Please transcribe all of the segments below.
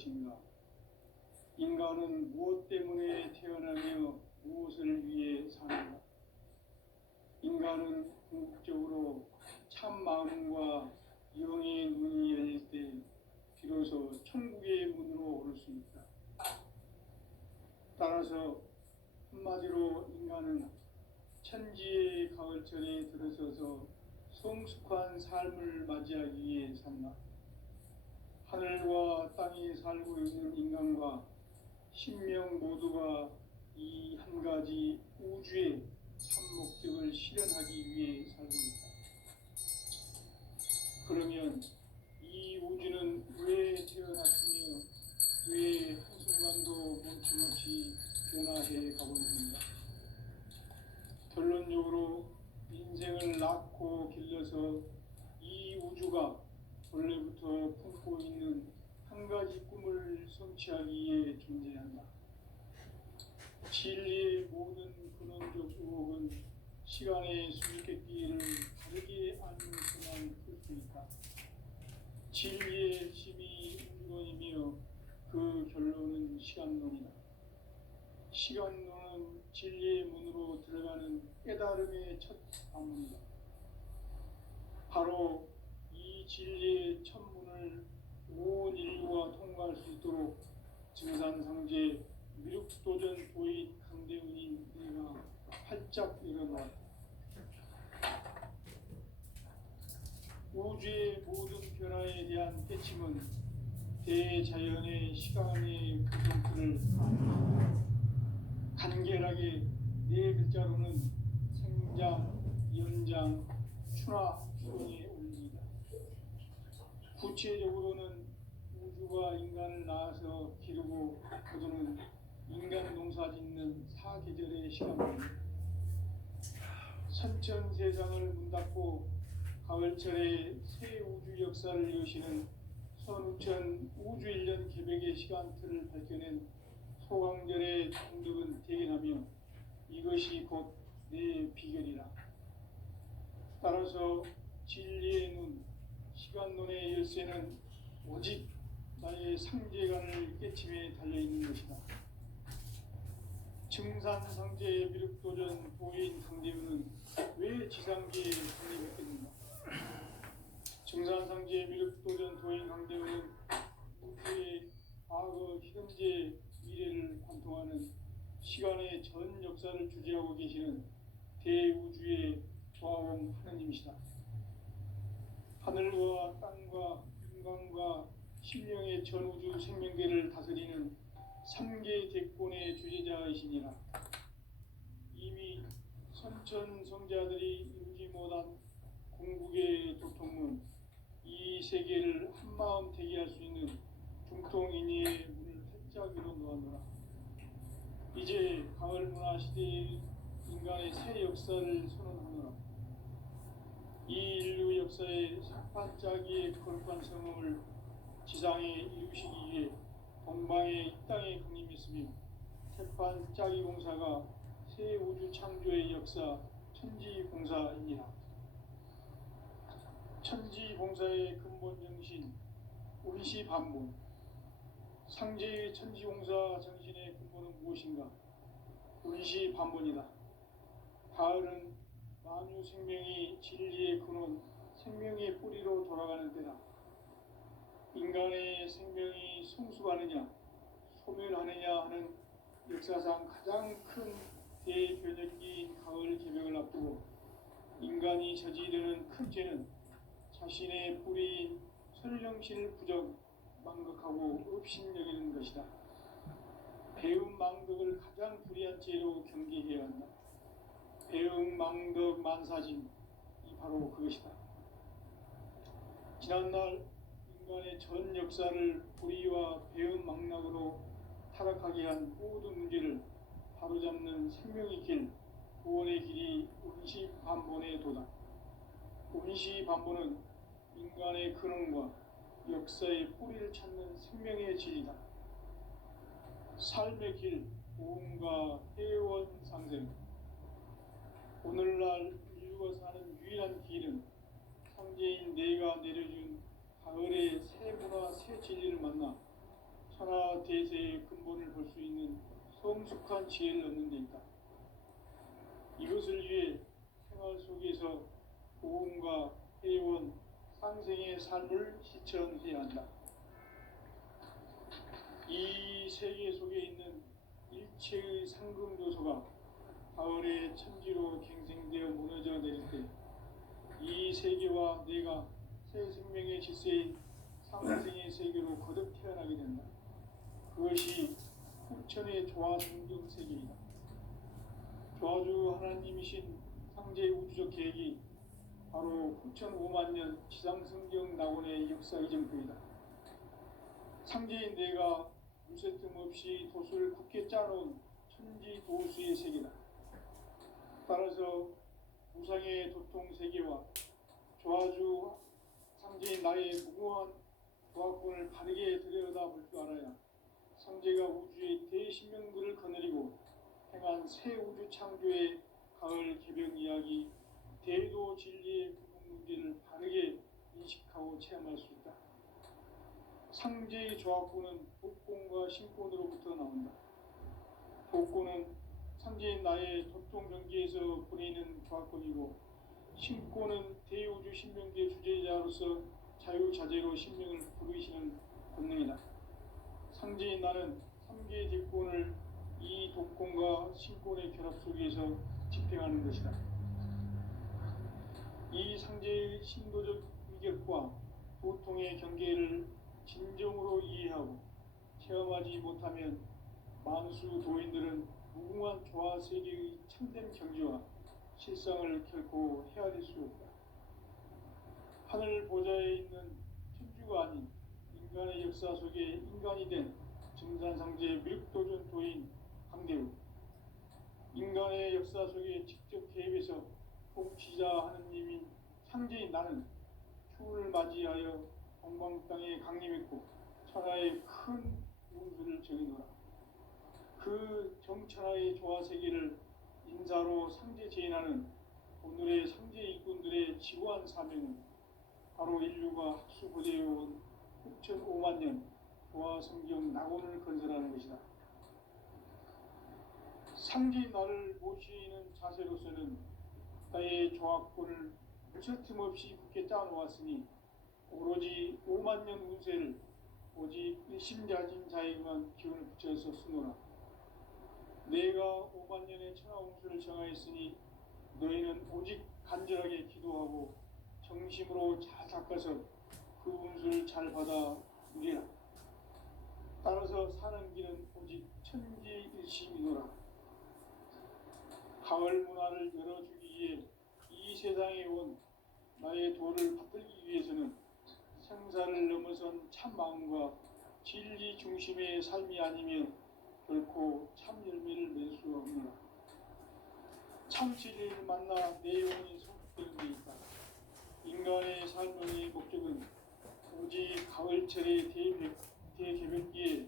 무엇인가? 인간은 무엇 때문에 태어나며 무엇을 위해 사는가? 인간은 궁극적으로 참 마음과 영의 눈이 열릴 때 비로소 천국의 문으로 오를 수 있다. 따라서 한마디로 인간은 천지의 가을철에 들어서서 성숙한 삶을 맞이하기 위해 산다. 하늘과 땅에 살고 있는 인간과 신명 모두가 이 한 가지 우주의 참 목적을 실현하기 위해 살고 있다. 그러면 이 우주는 왜 태어났으며 왜 한순간도 멈춤없이 변화해 가고 있는가? 결론적으로 인생을 낳고 길러서 이 우주가 원래부터 품고 있는 한 가지 꿈을 성취하기 위해 존재한다. 진리의 모든 근원적 의혹은 시간의 수수께끼를 다르게 알면서만 풀 수 있다. 진리의 핵심이 우주론이며 그 결론은 시간론이다. 시간론은 진리의 문으로 들어가는 깨달음의 첫 방문이다. 바로 이 진리의 첫 문을 온 인류가 통과할 수 있도록 증산상제 미륵도전 도인 강대훈인 내가 활짝 일어났다. 우주의 모든 변화에 대한 깨침은 대자연의 시간의 구성틀을 간결하게 네 글자로는 생장, 연장, 추나 추론에 올립니다. 구체적으로는 우주가 인간을 낳아서 기르고 거두는 인간 농사 짓는 사계절의 시간입니다. 선천 세상을 문 닫고 가을철에 새 우주 역사를 여시는 선우천 우주일년 개백의 시간틀을 밝혀낸 소강절의 통득은 대견하며 이것이 곧 내 비결이라. 따라서 진리의 눈, 시간론의 열쇠는 오직 나의 상제관을 깨침에 달려있는 것이다. 증산상제 미륵도전 도인 강대훈은 왜 지상계에 성립했겠는가? 증산상제 미륵도전 도인 강대훈은 우주의 과거, 현재, 미래를 관통하는 시간의 전 역사를 주재하고 계시는 대우주의 좌왕 하느님이시다. 하늘과 땅과 인간과 신령의 전우주 생명계를 다스리는 3계 대권의 주제자이시니라. 이미 선천성자들이 이루지 못한 궁극의 도통문, 이 세계를 한마음 되게 할 수 있는 중통인의의 문을 활짝 열어 놓았노라. 이제 가을 문화 시대의 인간의 새 역사를 선언하노라. 이 인류 역사의 색반짝이의 거룩한 성음을 지상에 이루시기 위해 동방의 이 땅에 강림했으며 색반짝이 공사가 새 우주 창조의 역사 천지공사이니라. 천지공사의 근본 정신 운시반본. 상제의 천지공사 정신의 근본은 무엇인가? 운시반본이다. 가을은 만유 생명이 진리의 근원, 생명의 뿌리로 돌아가는 때다. 인간의 생명이 성숙하느냐, 소멸하느냐 하는 역사상 가장 큰 대변혁기인 가을 개벽을 앞두고 인간이 저지르는 큰 죄는 자신의 뿌리인 설령신을 부정, 망극하고 업신여기는 것이다. 배움 망덕을 가장 불의한 죄로 경계해야 한다. 배움 망덕 만사짐, 이 바로 그것이다. 지난날 인간의 전 역사를 불의와 배움 망락으로 타락하게 한 모든 문제를 바로잡는 생명의 길, 구원의 길이 운시반본에 도다. 운시반본은 인간의 근원과 역사의 뿌리를 찾는 생명의 진리다. 삶의 길, 보험과 회원상생. 오늘날 인류가 사는 유일한 길은 상제인 내가 내려준 가을의 새 문화, 새 진리를 만나 천하 대세의 근본을 볼 수 있는 성숙한 지혜를 얻는 데 있다. 이것을 위해 생활 속에서 보험과 회원, 상생의 삶을 실천해야 한다. 이 세계 속에 있는 일체의 상금 요소가 가을의 천지로 갱생되어 무너져 내릴 때 이 세계와 내가 새 생명의 질서인 상생의 세계로 거듭 태어나게 된다. 그것이 후천의 조화 성경 세계이다. 조화주 하나님이신 상제 우주적 계획이 바로 후천 5만 년 지상성경 낙원의 역사 이전부이다. 상제인 내가 물새틈 없이 돛을 굳게 짜놓은 천지 도수의 세계다. 따라서 우상의 도통 세계와 조화주 상제인 나의 무고한 조화권을 바르게 들여다볼 줄 알아야 상제가 우주의 대신명들을 거느리고 행한 새 우주 창조의 가을 개벽 이야기, 대도 진리의 근본 문제를 바르게 인식하고 체험할 수 있다. 상제의 조화권은 복권과 신권으로부터 나온다. 복권은 상제인 나의 도통 경계에서 보내는 조화권이고, 신권은 대우주 신명계 주제자로서 자유자재로 신명을 부르시는 권능이다. 상제인 나는 3개의 뒷권을 이 독권과 신권의 결합 속에서 집행하는 것이다. 이 상제의 신도적 위격과 도통의 경계를 진정으로 이해하고 체험하지 못하면 만수 도인들은 무궁한 조화 세계의 참된 경지와 실상을 결코 헤아릴 수 없다. 하늘 보좌에 있는 천주가 아닌 인간의 역사 속에 인간이 된 증산상제 밀도전 도인 강대우, 인간의 역사 속에 직접 개입해서 통치자 하느님인 상제인 나는 추운을 맞이하여 동방 땅에 강림했고 천하의 큰 운수를 정해놓아 그 정천하의 조화 세계를 인사로 상제 제인하는 오늘의 상제 일꾼들의 지고한 사명은 바로 인류가 학수고대해온 후천 5만 년 조화 성경 낙원을 건설하는 것이다. 상제인 나를 모시는 자세로서는 나의 조화권을 무쇠틈 없이 굳게 짜놓았으니 오로지 5만 년 운세를 오직 일심자진 자에게만 기운을 붙여서 쓰노라. 내가 5만 년의 천하 운수를 정하였으니 너희는 오직 간절하게 기도하고 정심으로 잘 닦아서 그 운수를 잘 받아 누리라. 따라서 사는 길은 오직 천지일심이노라. 가을 문화를 열어주기 위해 이 세상에 온 나의 도를 받들기 위해서는 생사를 넘어선 참 마음과 진리 중심의 삶이 아니면 결코 참 열매를 맺을 수 없노라. 참 진리를 만나 내 영혼이 성숙되는 데 있다. 인간의 삶의 목적은 오직 가을철의 대개벽기에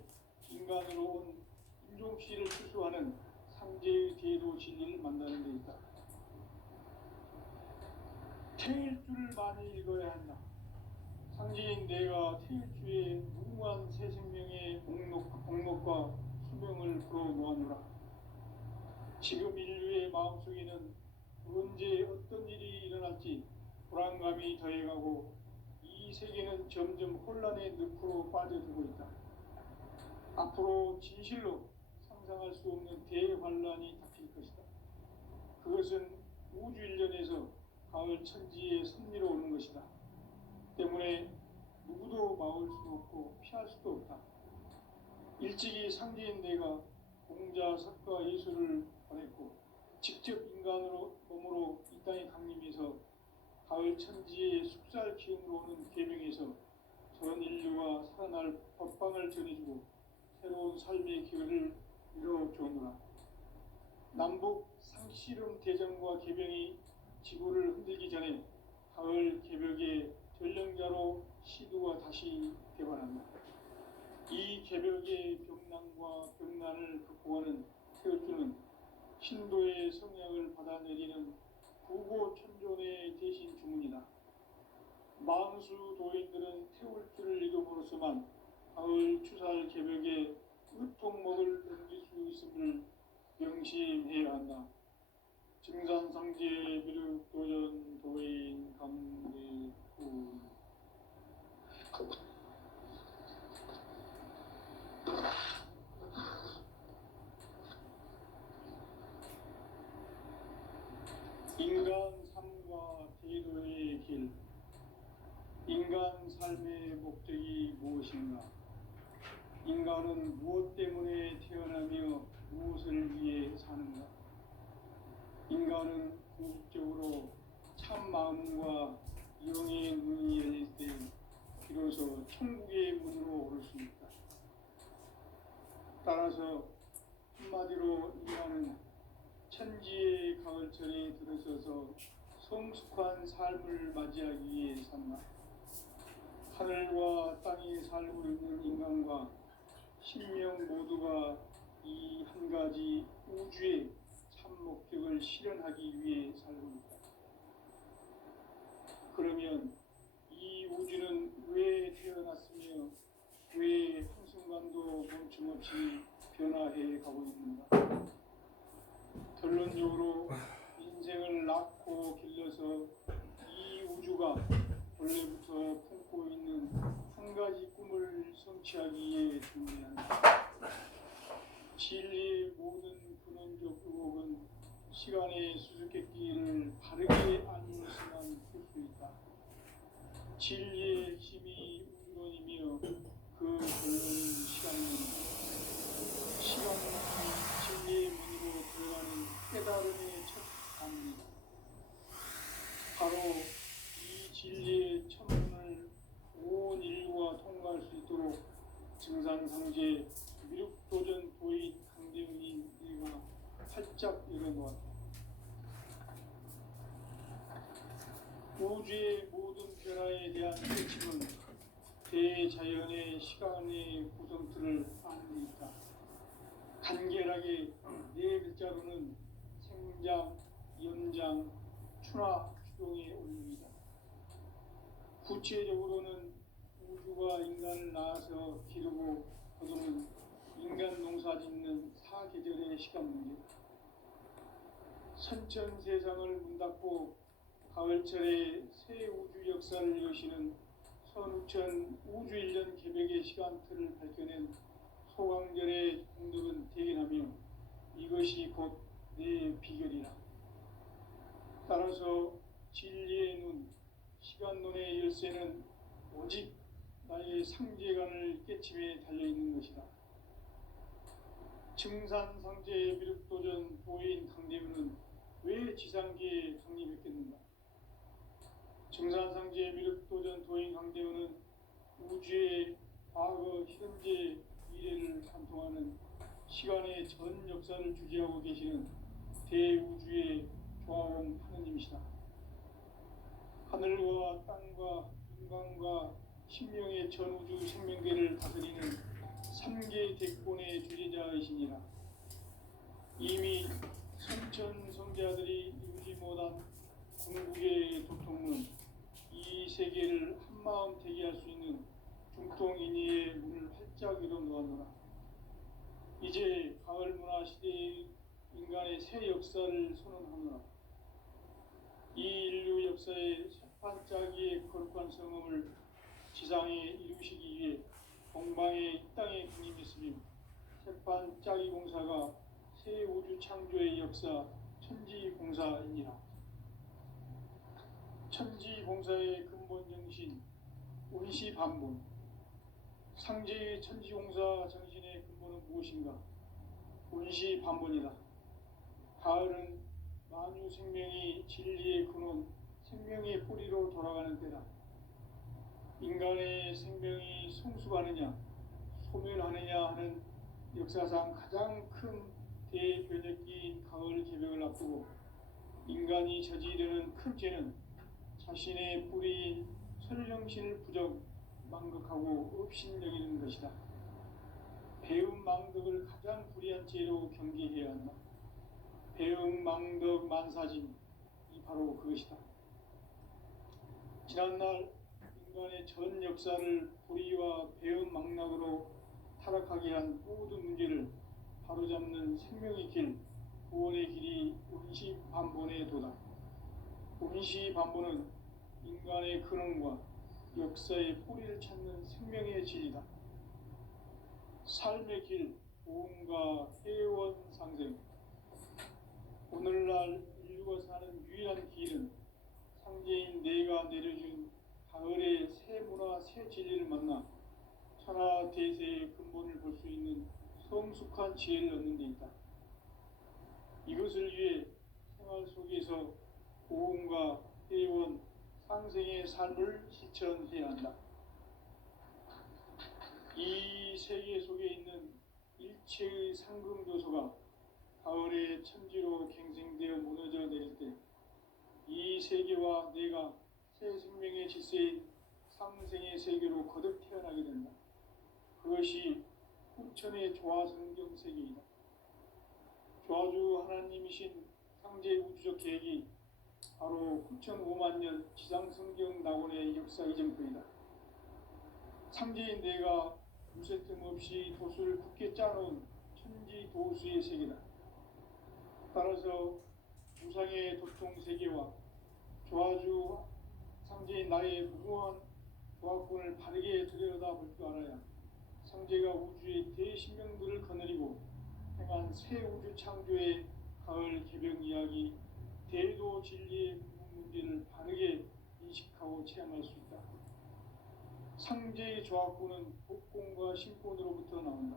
인간으로 온 인종씨를 추수하는 상제의 대도 진리를 만나는 데 있다. 태일주를 많이 읽어야 한다. 상제인 내가 태일주의 무궁한 새 생명의 목록과 수명을 풀어놓아노라. 지금 인류의 마음속에는 언제 어떤 일이 일어날지 불안감이 더해가고 이 세계는 점점 혼란의 늪으로 빠져들고 있다. 앞으로 진실로 상상할 수 없는 대환란이 닥칠 것이다. 그것은 우주 일련에서 가을 천지의 섭리로 오는 것이다. 때문에 누구도 막을 수 없고 피할 수도 없다. 일찍이 상제인 내가 공자, 석가, 예수를 보냈고 직접 인간으로 몸으로 이 땅에 강림해서 가을 천지의 숙살 기운으로 오는 계명에서 전 인류가 살아날 법방을 전해주고 새로운 삶의 기회를 이뤄주었노라. 남북 상씨름 대전과 계병이 지구를 흔들기 전에 가을 개벽의 전령자로 시도가 다시 개발한다. 이 개벽의 병난과 병난을 극복하는 태울주는 신도의 성약을 받아내리는 구고천존의 대신 주문이다. 만수 도인들은 태울주를 읽음으로써만 가을 추살 개벽에 으통목을 넘길 수 있음을 명심해야 한다. 증산상제 비륵 도전 도인 강대군 인간 삶과 대도의 길. 인간 삶의 목적이 무엇인가? 인간은 무엇 때문에 태어나며 무엇을 위해 사는가? 인간은 궁극적으로 참 마음과 영의 문이 열릴 때 비로소 천국의 문으로 오를 수 있다. 따라서 한마디로 인간은 천지의 가을철에 들어서서 성숙한 삶을 맞이하기 위해 산다. 하늘과 땅에 살고 있는 인간과 신명 모두가 이 한 가지 우주의 참 목적을 실현하기 위해 살고 있다. 그러면 이 우주는 왜 태어났으며 왜 한순간도 멈춤없이 변화해 가고 있는가? 결론적으로 인생을 낳고 길러서 이 우주가 원래부터 품고 있는 한 가지 꿈을 성취하기 위해 준비한다. 진리의 모든 근원적 의혹은 시간의 수수께끼를 바르게 알면서만 풀 수 있다. 진리의 핵심이 우주론이며 그 결론인 시간론이다. 시간론은 진리의 문으로 들어가는 깨달음의 첫 단문이다. 바로 이 진리의 천문을 온 인류가 통과할 수 있도록 증산상제 미륵도전 도인 강대훈이 내가 활짝 열어놓았다. 우주의 모든 변화에 대한 핵심은 대자연의 시간의 구성틀을 아는 데 있다. 간결하게 네 글자로는 생장, 연장, 추나 추동의 원리이다. 구체적으로는 우주가 인간을 낳아서 기르고 거두는 인간 농사 짓는 사계절의 시간 문제다. 선천 세상을 문 닫고 가을철에 새 우주 역사를 여시는 선우천 우주 1년 개벽의 시간틀을 밝혀낸 소강절의 공덕은 대견하며 이것이 곧 내 비결이라. 따라서 진리의 눈, 시간론의 열쇠는 오직 나의 상제관을 깨침에 달려있는 것이다. 증산상제 미륵도전 도인 강대훈은 왜 지상계에 강림했겠는가? 증산상제 미륵도전 도인 강대훈은 우주의 과거, 현재, 미래를 관통하는 시간의 전 역사를 주재하고 계시는 대우주의 조화원 하느님이시다. 하늘과 땅과 인간과 신명의 전우주 생명계를 다스리는 3개 대권의 주재자이시니라. 이미 선천 성자들이 이루지 못한 궁극의 도통은 이 세계를 한마음 되게 할 수 있는 중통인의의 문을 활짝 열어놓았노라. 이제 가을 문화 시대의 인간의 새 역사를 선언하노라. 이 인류 역사의 새판짜기의 거룩한 성음을 지상에 이루시기 위해 동방의 이 땅에 군림했으며 새판짜기 공사가 새 우주 창조의 역사 천지공사이니라. 천지공사의 근본 정신 운시반본. 상제의 천지공사 정신의 근본은 무엇인가? 운시반본이다. 가을은 만유 생명이 진리의 근원, 생명의 뿌리로 돌아가는 때다. 인간의 생명이 성숙하느냐, 소멸하느냐 하는 역사상 가장 큰 대변혁기인 가을 개벽을 앞두고 인간이 저지르는 큰 죄는 자신의 뿌리인 설령신을 부정, 망극하고 업신여기는 것이다. 배움 망덕을 가장 불의한 죄로 경계해야 한다. 배움 망덕 만사짐이 바로 그것이다. 지난날 인간의 전 역사를 불의와 배은 망락으로 타락하게 한 모든 문제를 바로잡는 생명의 길, 구원의 길이 운시반본에 도다. 운시반본은 인간의 근원과 역사의 뿌리를 찾는 생명의 진리다. 삶의 길, 보험과 회원 상생. 오늘날 인류가 사는 유일한 길은 상제인 내가 내려준 가을의 새 문화, 새 진리를 만나 천하 대세의 근본을 볼 수 있는 성숙한 지혜를 얻는 데 있다. 이것을 위해 생활 속에서 보험과 회원, 상생의 삶을 실천해야 한다. 이 세계 속에 있는 일체의 상금 요소가 가을의 천지로 갱생되어 무너져 내릴 때 이 세계와 내가 새 생명의 질서인 상생의 세계로 거듭 태어나게 된다. 그것이 후천의 조화성경 세계이다. 조화주 하나님이신 상제 우주적 계획이 바로 후천 5만 년 지상성경 낙원의 역사 이전부이다. 상제인 내가 무쇠 틈 없이 도수를 굳게 짜놓은 천지 도수의 세계다. 따라서 우상의 도통 세계와 조화주 상제인 나의 무궁한 조화권을 바르게 들여다볼 줄 알아야 상제가 우주의 대신명들을 거느리고 행한 새 우주 창조의 가을 개벽 이야기, 대도 진리의 문제를 바르게 인식하고 체험할 수 있다. 상제의 조화권은 복권과 신권으로부터 나온다.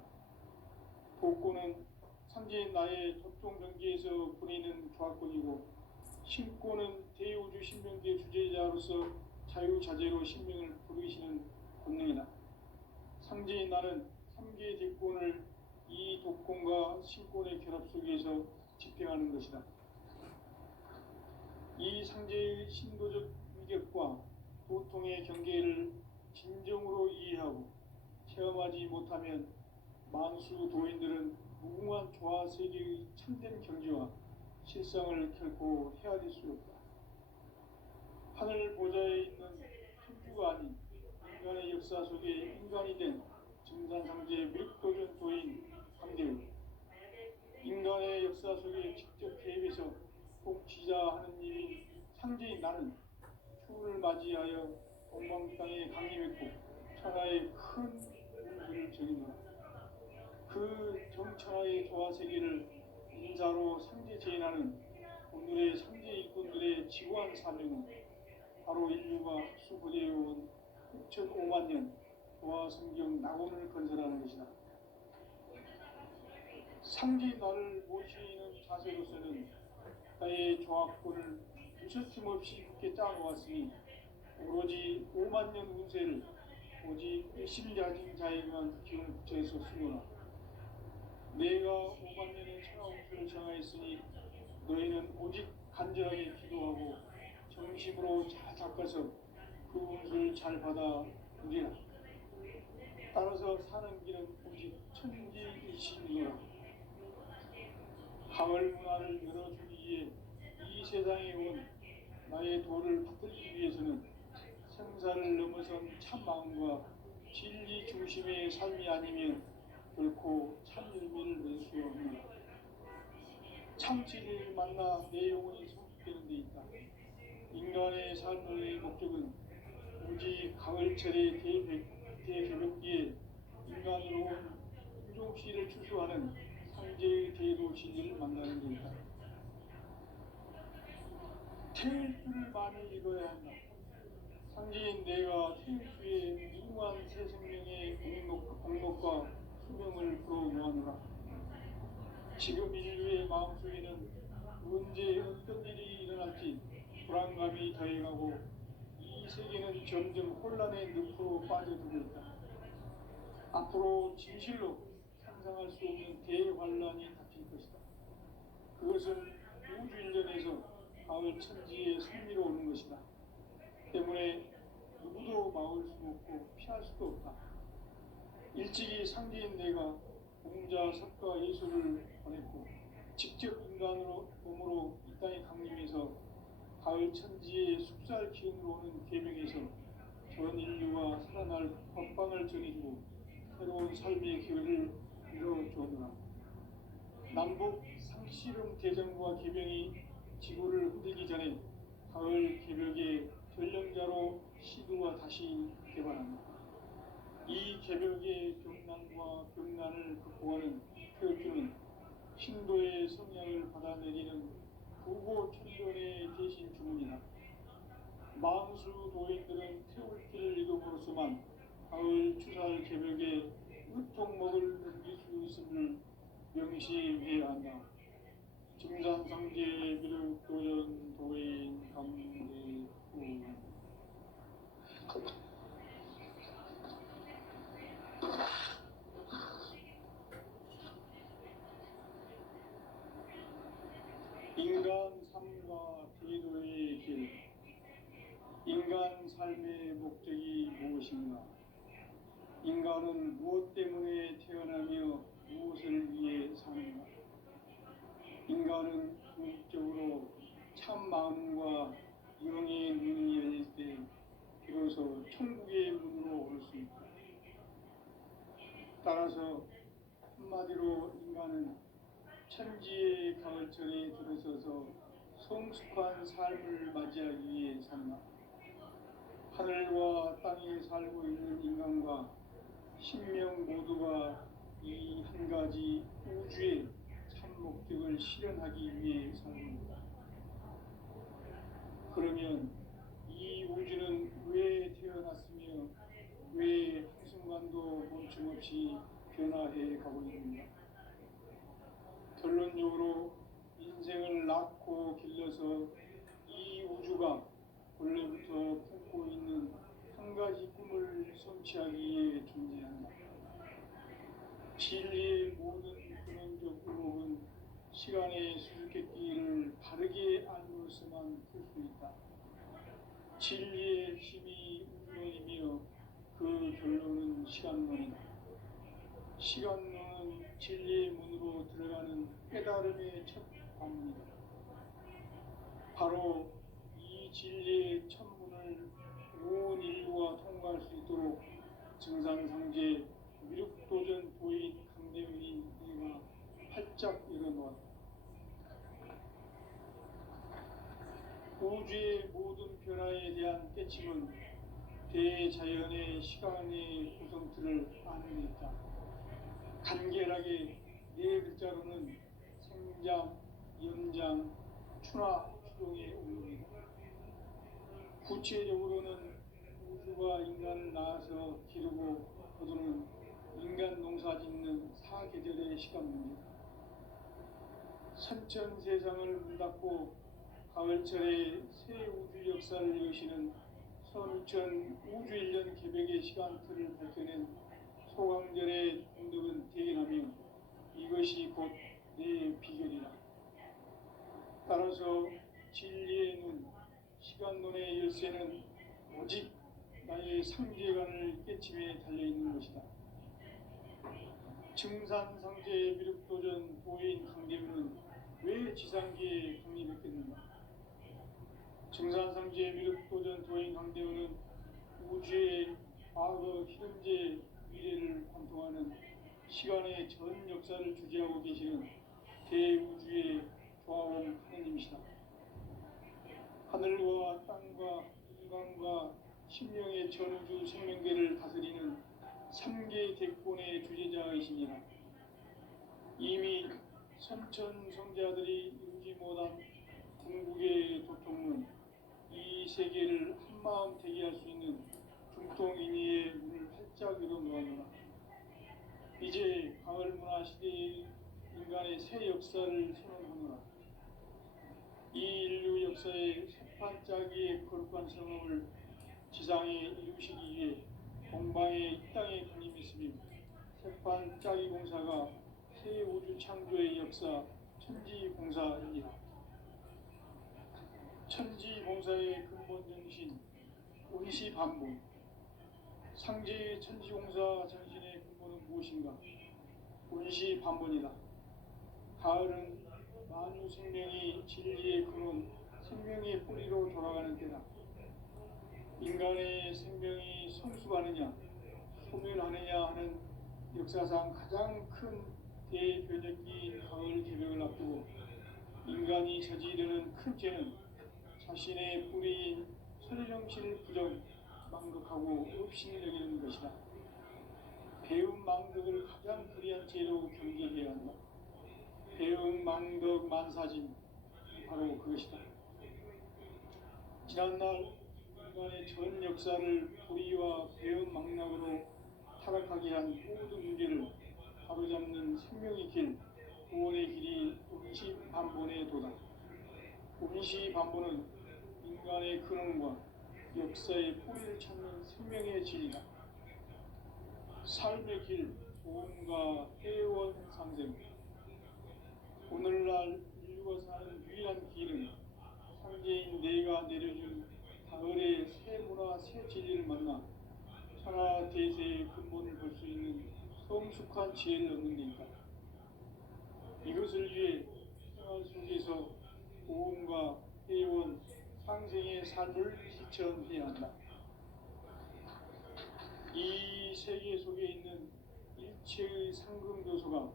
복권은 상제인 나의 도통 경계에서 부리는 조화권이고, 신권은 대우주 신명기의 주제자로서 자유자재로 신명을 부르시는 권능이다. 상제인 나는 3개의 대권을 이 독권과 신권의 결합 속에서 집행하는 것이다. 이 상제의 신도적 위격과 도통의 경계를 진정으로 이해하고 체험하지 못하면 만수 도인들은 무궁한 조화 세계의 참된 경지와 실상을 결코 헤아릴 수 없다. 하늘 보좌에 있는 천주가 아닌 인간의 역사 속에 인간이 된 증산상제 밀도전 도인 강대우, 인간의 역사 속에 직접 개입해서 통치자 하느님인 상제인 나는 추운을 맞이하여 동방 땅에 강림했고 천하의 큰 운수를 정의노라. 그 정천하의 조화 세계를 인사로 상제 제인하는 오늘의 상제 일꾼들의 지구한 사명은 바로 인류가 수고되어온 6,5만 년 조화 성경 낙원을 건설하는 것이다. 상제 나를 모시는 자세로서는 나의 조화권을 무쇠틈 없이 굳게 짜놓았으니 오로지 5만 년 운세를 오직 일심야진 자에게만 기운 붙여서 쓰노라. 내가 5만 년의 천하 운수를 정하였으니 너희는 오직 간절하게 기도하고 정심으로 잘 닦아서 그 운수를 잘 받아 누리라. 따라서 사는 길은 오직 천지이시니라. 가을 문화를 열어주기 위해 이 세상에 온 나의 도를 받들기 위해서는 생사를 넘어선 참 마음과 진리 중심의 삶이 아니면 결코 참 열매를 낼 수 없느라. 참 진리를 만나 내 영혼이 성숙되는 데 있다. 인간의 삶의 목적은 오직 가을철의 대개벽기에 인간으로 온 인종씨를 추수하는 상제의 대도 진리를 만나는 데 있다. 태일 줄을 많이 읽어야 한다. 상제인 내가 태일 주에 무궁한 새 생명의 공목과 수명을 불어놓아노라. 지금 인류의 마음속에는 언제 어떤 일이 일어날지 불안감이 더해가고 이 세계는 점점 혼란의 늪으로 빠져들고 있다. 앞으로 진실로 상상할 수 없는 대환란이 닥칠 것이다. 그것은 우주 일련에서 가을 천지의 승리로 오는 것이다. 때문에 누구도 막을 수 없고 피할 수도 없다. 일찍이 상제인 내가 공자, 석가, 예수를 보냈고 직접 인간으로 몸으로 이 땅에 강림해서 가을 천지의 숙살 기운으로 오는 계명에서 전 인류와 살아날 법방을 전해주고 새로운 삶의 기회를 열어주었노라. 남북 상씨름 대전과 개병이 지구를 흔들기 전에 가을 개벽의 전령자로 시두가 다시 개발한다. 이 개벽의 병난과 병난을 극복하는 태극기는 신도의 성향을 받아내리는 부고천변의 대신 주문이다. 망수 도인들은 태울기를 이름으로서만 가을 추살 개벽에 으통먹을 넘길 수 있음을 명시해야 한다. 증산상제 미륵도전 도인 감대우. 인간 삶과 태도의 길. 인간 삶의 목적이 무엇인가? 인간은 무엇 때문에 태어나며 무엇을 위해 사는가? 인간은 궁극적으로 참 마음과 영의 눈이 열릴 때 비로소 천국의 문으로 올 수 있다. 따라서 한마디로 인간은 천지의 가을철에 들어서서 성숙한 삶을 맞이하기 위해 산다. 하늘과 땅에 살고 있는 인간과 신명 모두가 이 한 가지 우주의 참 목적을 실현하기 위해 살습니다. 그러면 이 우주는 왜 태어났으며 왜 한순간도 멈춤없이 변화해 가고 있는가? 결론적으로 인생을 낳고 길러서 이 우주가 원래부터 품고 있는 한 가지 꿈을 성취하기 위해 존재한다. 진리의 모든 근원적 의혹은 시간의 수수께끼를 바르게 알므로서만 풀 수 있다. 진리의 힘이 우주론이며 그 결론은 시간론이다. 시간론은 진리의 문으로 들어가는 깨달음의 첫 관문이다. 바로 이 진리의 첫 문을 온 인류가 통과할 수 있도록 증산상제 미륵도전 도인 강대훈이 내가 활짝 열어놓았다. 우주의 모든 변화에 대한 깨침은 대자연의 시간의 구성틀을 아는 데 있다. 간결하게 네 글자로는 생장, 연장, 추나 추동의 운동이다. 구체적으로는 우주가 인간을 낳아서 기르고 거두는 인간 농사 짓는 사계절의 시간 문제다. 선천 세상을 문 닫고 가을철에 새 우주 역사를 여시는 선우천 우주 1년 개벽의 시간틀을 밝혀낸 소강절의 공덕은 대견하며 이것이 곧 내 비결이다. 따라서 진리의 눈, 시간론의 열쇠는 오직 나의 상제관을 깨침에 달려있는 것이다. 증산상제 미륵도전 도인 강대훈은 왜 지상계에 강림했겠는가? 증산상제 미륵도전 도인 강대훈은 우주의 과거, 현재, 미래를 관통하는 시간의 전 역사를 주재하고 계시는 대우주의 조화원 하느님이시다. 하늘과 땅과 인간과 신명의 전우주 생명계를 다스리는 3개 대권의 주제자이시니라. 이미 선천성자들이 이루지 못한 궁극의 도통은 이 세계를 한마음 되게 할 수 있는 중통인의의 문을 활짝 열어놓았노라. 이제 가을 문화 시대의 인간의 새 역사를 선언하노라. 이 인류 역사의 새판짜기의 거룩한 성업을 지상에 이루시기 위해 공방에 이 땅에 강림했으며 새판짜기 공사가 새 우주 창조의 역사 천지공사입니다. 천지공사의 근본 정신 운시반본. 상제의 천지공사 정신의 근본은 무엇인가? 운시반본이다. 가을은 만유 생명이 진리의 근원, 생명의 뿌리로 돌아가는 때다. 인간의 생명이 성숙하느냐 소멸하느냐 하는 역사상 가장 큰 대변혁기인 가을 개벽을 앞두고 인간이 저지르는 큰 죄는 자신의 뿌리인 소유정신을 부정 망극하고 없이 여기는 것이다. 배움 망덕을 가장 불의한 죄로 경계해야 한다. 배움 망덕 만사진 바로 그것이다. 지난날 인간의 전 역사를 불의와 배움 망락으로 타락하게 한 모든 문제를 바로잡는 생명의 길, 구원의 길이 운시반본에 도다. 운시반본은 인간의 근원과 역사의 뿌리를 찾는 생명의 진리다. 삶의 길, 보험과 회원 상생. 오늘날 인류가 사는 유일한 길은 상제인 내가 내려준 가을의 새 문화, 새 진리를 만나 천하 대세의 근본을 볼 수 있는 성숙한 지혜를 얻는 데 있다. 이것을 위해 생활 속에서 보험과 회원, 상생의 삶을 실천해야 한다. 이 세계 속에 있는 일체의 상금도서가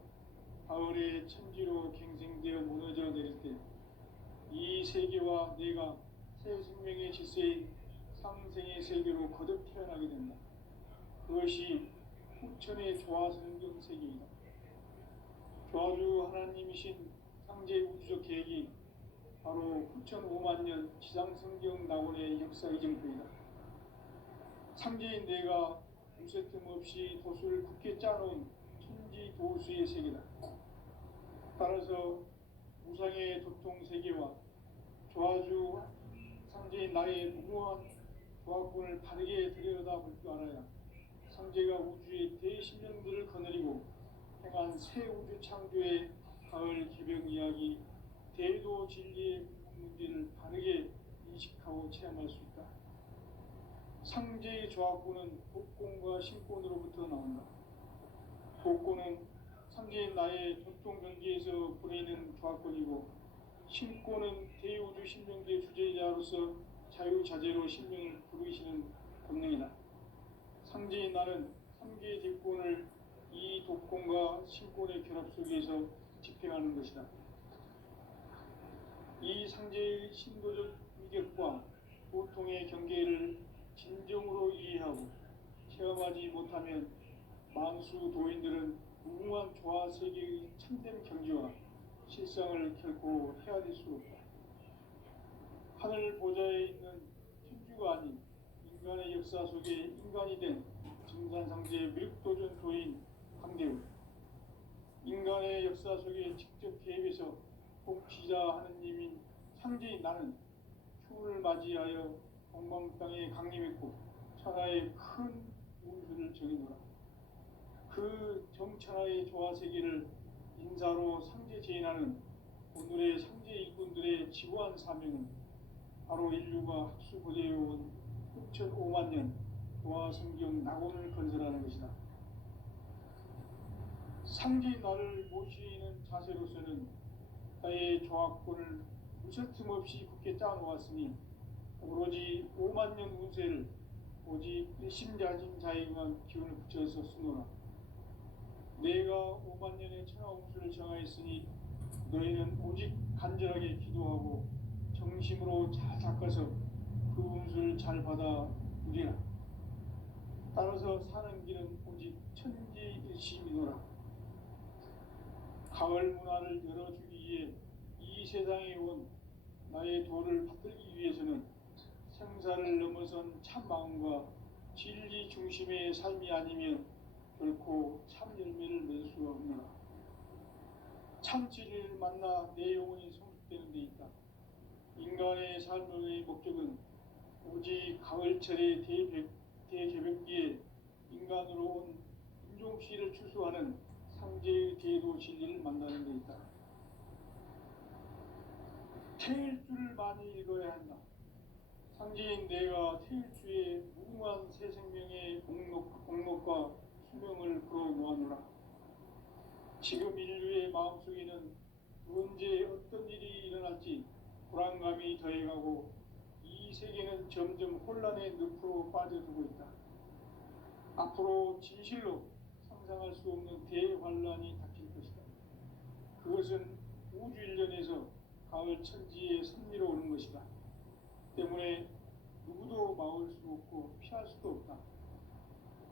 가을의 천지로 갱생되어 무너져 내릴 때 이 세계와 내가 새 생명의 질서인 상생의 세계로 거듭 태어나게 된다. 그것이 후천의 조화성경 세계이다. 조화주 하나님이신 상제 우주적 계획이 바로 후천 5만 년 지상성경 낙원의 역사 이정표이다. 상제인 내가 무쇠 틈 없이 도수를 굳게 짜놓은 천지 도수의 세계다. 따라서 무상의 도통 세계와 조화주 상제인 나의 무모한 조화권을 바르게 들여다볼 줄 알아야 상제가 우주의 대신령들을 거느리고 행한 새 우주 창조의 가을 개벽 이야기, 대도 진리의 문제를 바르게 인식하고 체험할 수 있다. 상제의 조화권은 복권과 신권으로부터 나온다. 복권은 상제인 나의 도통 경지에서 보내는 조화권이고 신권은 대우주 신명계 주제자로서 자유자재로 신명을 부르시는 권능이다. 상제인 나는 3개의 대권을 이 독권과 신권의 결합 속에서 집행하는 것이다. 이 상제의 신도적 위격과 보통의 경계를 진정으로 이해하고 체험하지 못하면 만수 도인들은 무궁한 조화 세계의 참된 경지와 실상을 결코 헤아릴 수 없다. 하늘 보좌에 있는 천주가 아닌 인간의 역사 속에 인간이 된 증산상제의 미륵도전 도인 황대우. 인간의 역사 속에 직접 개입해서 복지자 하느님인 상제인 나는 휴를 맞이하여 공방 땅에 강림했고 천하의 큰 운수를 정해놓으라. 그 정천하의 조화세계를 인사로 상제 제인하는 오늘의 상제 일꾼들의 지구한 사명은 바로 인류가 학수고대해온 후천 5만 년 조화성경 낙원을 건설하는 것이다. 상제인 나를 모시는 자세로서는 나의 조화권을 무설틈 없이 굳게 짜놓았으니 오로지 5만 년 운세를 오직 일심자진 자에게만 기운을 붙여서 쓰노라. 내가 5만 년의 천하 운수를 정하였으니 너희는 오직 간절하게 기도하고 정심으로 잘 닦아서 그 운수를 잘 받아 누리라. 따라서 사는 길은 오직 천지일심이노라. 가을 문화를 열어주기 위해 이 세상에 온 나의 도를 받들기 위해서는 생사를 넘어선 참 마음과 진리 중심의 삶이 아니면 결코 참 열매를 낼 수 없노라. 참 진리를 만나 내 영혼이 성숙되는 데 있다. 인간의 삶의 목적은 오직 가을철의 대개벽기에 인간으로 온 인종씨를 추수하는 상제의 대도 진리를 만나는 데 있다. 태일주를 많이 읽어야 한다. 상제인 내가 태일주의 무궁한 새 생명의 공목과 수명을 풀어놓아노라. 지금 인류의 마음속에는 언제 어떤 일이 일어날지 불안감이 더해가고 이 이 세계는 점점 혼란의 늪으로 빠져들고 있다. 앞으로 진실로 상상할 수 없는 대환란이 닥칠 것이다. 그것은 우주 일련에서 가을 천지의 섭리로 오는 것이다. 때문에 누구도 막을 수 없고 피할 수도 없다.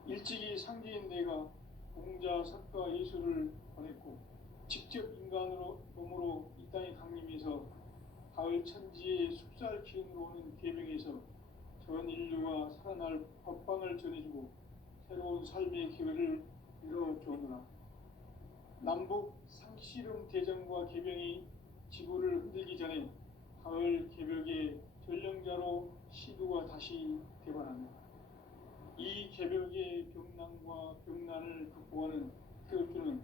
일찍이 상제인 내가 공자, 석가, 예수를 보냈고 직접 인간으로 몸으로 이 땅에 강림해서 가을 천지의 숲살 기운으로 오는 계명에서 전 인류가 살아날 법방을 전해주고 새로운 삶의 기회를 열어주오노라. 남북 상씨름 대전과 계명이 지구를 흔들기 전에 가을 개벽의 전령자로 시도가 다시 되반합니다. 이 개벽의 병난과 병난을 극복하는 태엽주는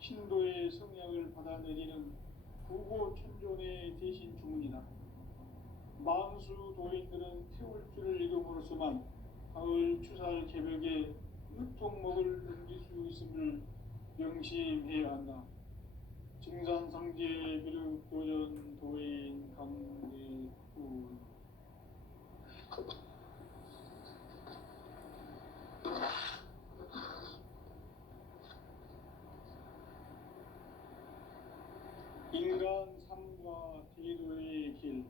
신도의 성향을 받아내리는 구고천존의 대신 주문이다. 만수 도인들은 태울주를 이름으로서만 가을 추살 개벽의 유통목을 넘길 수 있음을 명심해야 한다. 증산상제 비륵 도전 도인 강대군. 인간 삶과 대도의 길.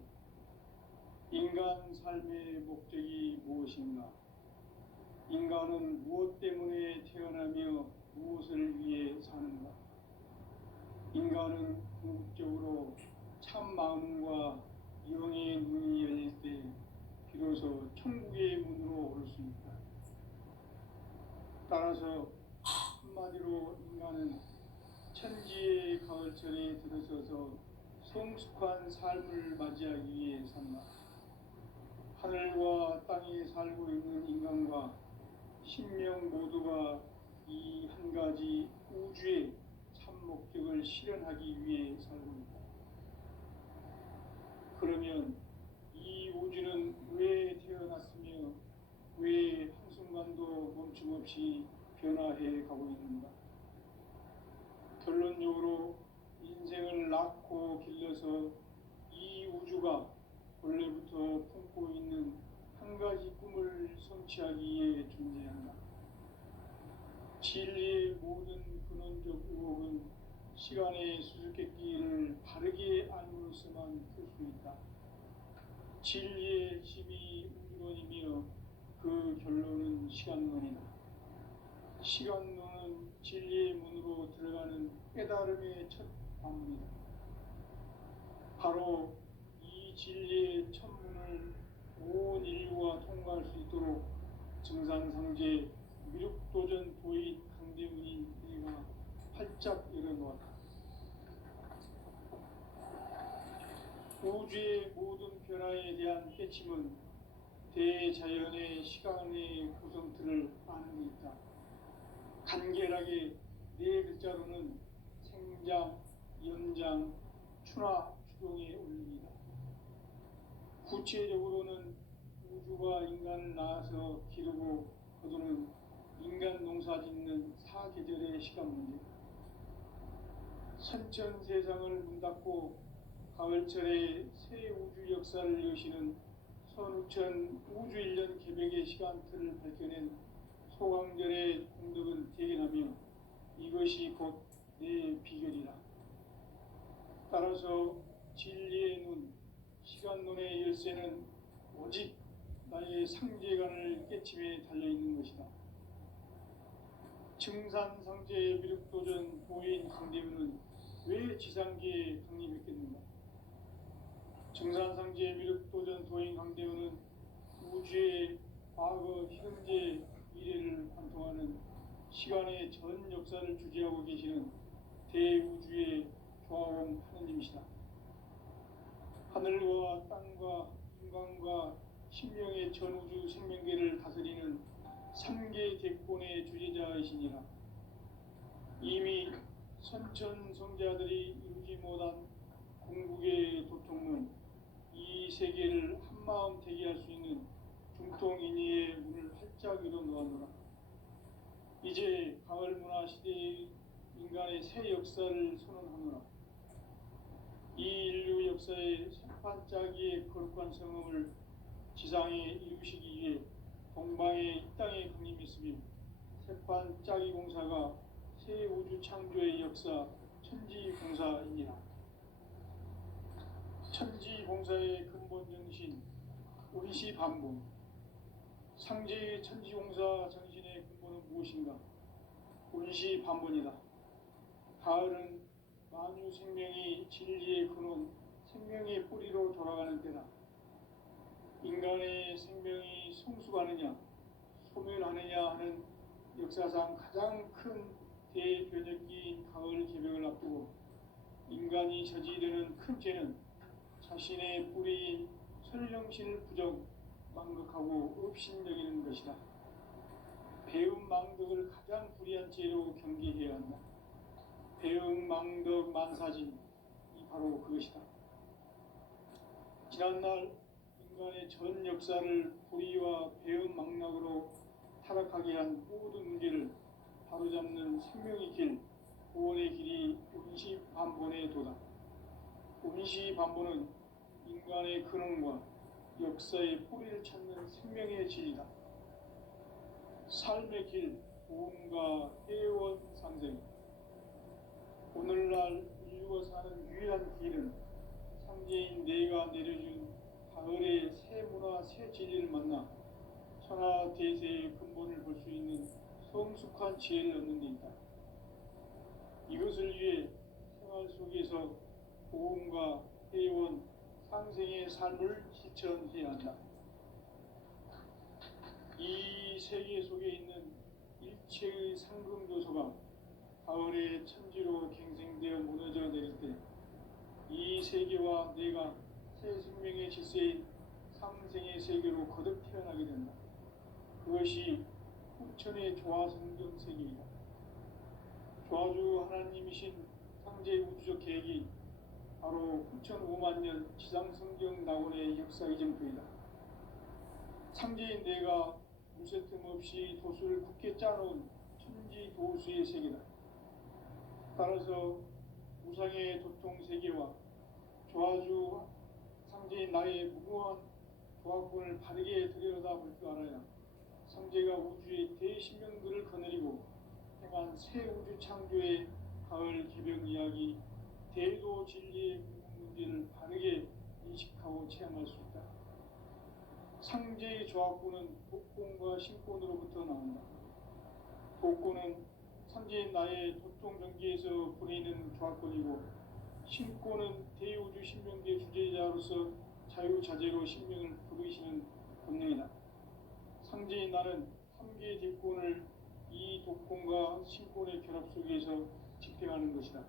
인간 삶의 목적이 무엇인가? 인간은 무엇 때문에 태어나며 무엇을 위해 사는가? 인간은 궁극적으로 참 마음과 영의 문이 열릴 때 비로소 천국의 문으로 오를 수 있다. 따라서 한마디로 인간은 천지의 가을철에 들어서서 성숙한 삶을 맞이하기 위해 산다. 하늘과 땅에 살고 있는 인간과 신명 모두가 이 한 가지 우주의 참 목적을 실현하기 위해 살고 있다. 그러면 이 우주는 왜 태어났으며 왜 한순간도 멈춤없이 변화해 가고 있는가? 결론적으로 인생을 낳고 길러서 이 우주가 원래부터 품고 있는 한 가지 꿈을 성취하기 위해 존재한다. 진리의 모든 근원적 의혹은 시간의 수수께끼를 바르게 알므로서만 풀 수 있다. 진리의 핵심이 우주론이며 그 결론은 시간론이다. 시간론은 진리의 문으로 들어가는 깨달음의 첫 방문이다. 바로 이 진리의 첫 문을 온 인류가 통과할 수 있도록 증산상제 미륵도전 도인 강대문이 내가 활짝 열어놓았다. 우주의 모든 변화에 대한 깨침은 대자연의 시간의 구성틀을 아는 데 있다. 간결하게 네 글자로는 생장, 연장, 추나 추동의 원리이다. 구체적으로는 우주가 인간을 낳아서 기르고 거두는 인간 농사 짓는 사계절의 시간 문제. 선천 세상을 문 닫고 가을철에 새 우주 역사를 여시는 선우천 우주일년 개벽의 시간틀을 밝혀낸 소강절의 공덕은 대견하며 이것이 곧 내 비결이라. 따라서 진리의 눈, 시간론의 열쇠는 오직 나의 상제관을 깨침에 달려있는 것이다. 증산상제 미륵도전 도인 강대문은 왜 지상계에 강림했겠는가? 증산상제 미륵도전 도인 강대문은 우주의 과거, 현재, 미래를 관통하는 시간의 전 역사를 주재하고 계시는 대우주의 조화원 하느님이시다. 하늘과 땅과 인간과 신명의 전우주 생명계를 다스리는 3개 대권의 주제자이시니라. 이미 선천성자들이 이루지 못한 궁극의 도통문, 이 세계를 한마음 되게 할 수 있는 중통인의의 문을 활짝 열어놓았노라. 이제 가을 문화 시대의 인간의 새 역사를 선언하노라. 이 인류 역사의 생판짜기의 거룩한 성음을 지상에 이루시기 위해 동방의 이 땅에 강림했으며 새판 짜기 공사가 새 우주 창조의 역사 천지공사이니라. 천지공사의 근본 정신 운시 반본. 상제의 천지공사 정신의 근본은 무엇인가? 운시 반본이다. 가을은 만유 생명이 진리의 근원, 생명의 뿌리로 돌아가는 때다. 인간의 생명이 성숙하느냐, 소멸하느냐 하는 역사상 가장 큰 대변혁기인 가을 개벽을 앞두고 인간이 저지르는 큰 죄는 자신의 뿌리인 설령신을 부정, 망극하고 업신여기는 것이다. 배움 망덕을 가장 불의한 죄로 경계해야 한다. 배움 망덕 만사진이 바로 그것이다. 지난날 인간의 전 역사를 불의와 배움 망락으로 타락하게 한 모든 문제를 바로잡는 생명의 길, 구원의 길이 운시반본의 도다. 운시반본은 인간의 근원과 역사의 뿌리를 찾는 생명의 진리다. 삶의 길, 보험과 회원 상생. 오늘날 인류가 사는 유일한 길은 상제인 내가 내려준 가을의 새 문화, 새 진리를 만나 천하 대세의 근본을 볼 수 있는 성숙한 지혜를 얻는 데 있다. 이것을 위해 생활 속에서 보험과 회원, 상생의 삶을 실천해야 한다. 이 세계 속에 있는 일체의 상금 요소가 가을의 천지로 갱생되어 무너져 내릴 때 이 세계와 내가 새 생명의 질서인 상생의 세계로 거듭 태어나게 된다. 그것이 후천의 조화성경 세계이다. 조화주 하나님이신 상제 우주적 계획이 바로 후천 5만 년 지상성경 낙원의 역사 이정표이다. 상제인 내가 무쇠 틈 없이 도수를 굳게 짜놓은 천지 도수의 세계다. 따라서 우상의 도통 세계와 조화주 상제인 나의 무고한 조화권을 바르게 들여다볼 줄 알아야 상제가 우주의 대신명들을 거느리고 행한 새 우주 창조의 가을 개벽 이야기, 대도 진리의 문제를 바르게 인식하고 체험할 수 있다. 상제의 조합구는 독권과 신권으로부터 나온다. 독권은 상제인 나의 도통 경계에서 부리는 조합권이고, 신권은 대우주 신명계 주제자로서 자유자재로 신명을 부르시는 본능이다. 상제인 나는 3개의 뒷권을 이 독권과 신권의 결합 속에서 집행하는 것이다.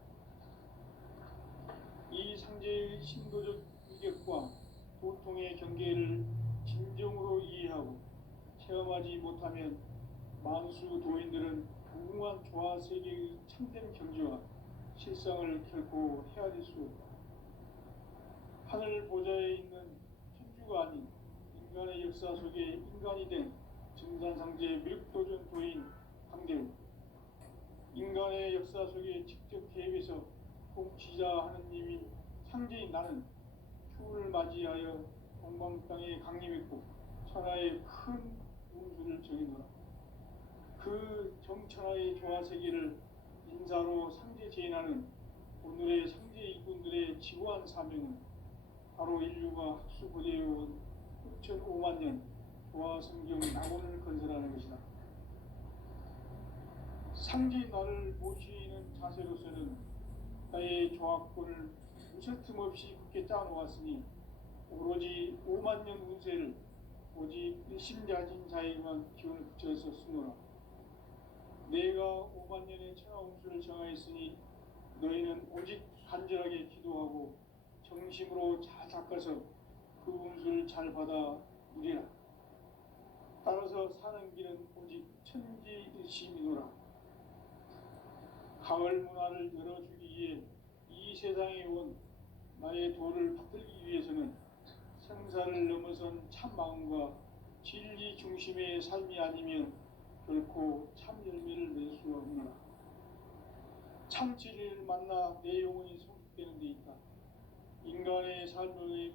이 상제의 신도적 위격과 도통의 경계를 진정으로 이해하고 체험하지 못하면 만수 도인들은 무궁한 조화 세계의 참된 경지와 실상을 결코 헤아릴 수 없다. 하늘 보좌에 있는 천주가 아닌 인간의 역사 속에 인간이 된 증산상제 밀도전 도인 강대우, 인간의 역사 속에 직접 개입해서 통치자 하느님인 상제인 나는 추운을 맞이하여 동방 땅에 강림했고 천하의 큰 운수를 정해놓으라. 그 정천하의 조화 세계를 인사로 상제 제인하는 오늘의 상제 일꾼들의 지고한 사명은 바로 인류가 학수고대해온 6,5만 년 조화 성경 낙원을 건설하는 것이다. 상제인 나를 모시는 자세로서는 나의 조합권을 무쇠 틈 없이 굳게 짜놓았으니 오로지 5만 년 운세를 오직 일심자진 자에게만 기운을 붙여서 쓰노라. 내가 5만 년의 천하 운수를 정하였으니 너희는 오직 간절하게 기도하고 정심으로 잘 닦아서 그 운수를 잘 받아 누리라. 따라서 사는 길은 오직 천지일심이노라. 가을 문화를 열어주기 위해 이 세상에 온 나의 도를 받들기 위해서는 생사를 넘어선 참 마음과 진리 중심의 삶이 아니면 결코 참 열매를 맺을 수 없노라. 참 진리를 만나 내 영혼이 성숙되는 데 있다. 인간의 삶을